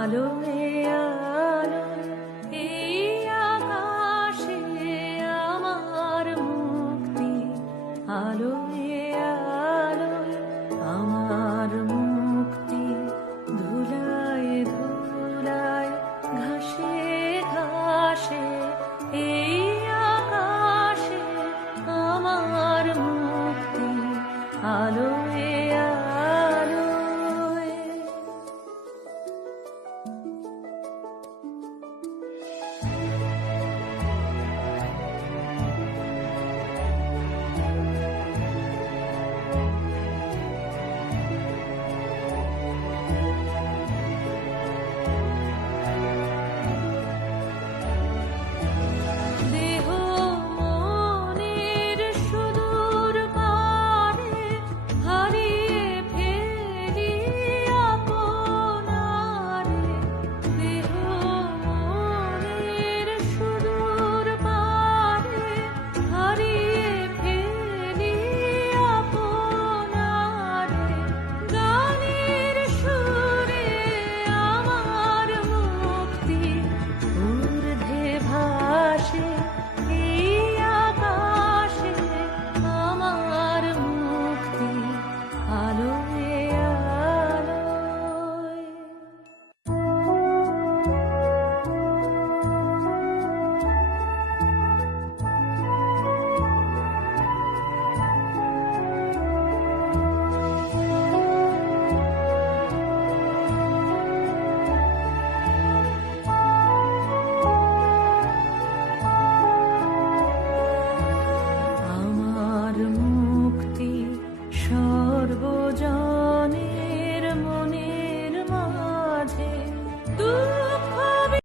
আলোয় আলোয় এই আকাশে আমার মুক্তি, আলোয় আলোয় আমার মুক্তি, ধুলায় ধুলায় ঘাসে ঘাসে এই আকাশে আমার মুক্তি, আলোয় আলোয়। দেহ মনের সুদূর পারে হারিয়ে ফেলি আপনারে, দেহ মনের সুদূর পারে হারিয়ে ফেলি আপনারে, গানের সুরে আমার মুক্তি, ঊর্ধ্বে ভাসে এই আকাশে আমার মুক্তি, আলোয় আলোয়। আমার মুক্তি সর্বজন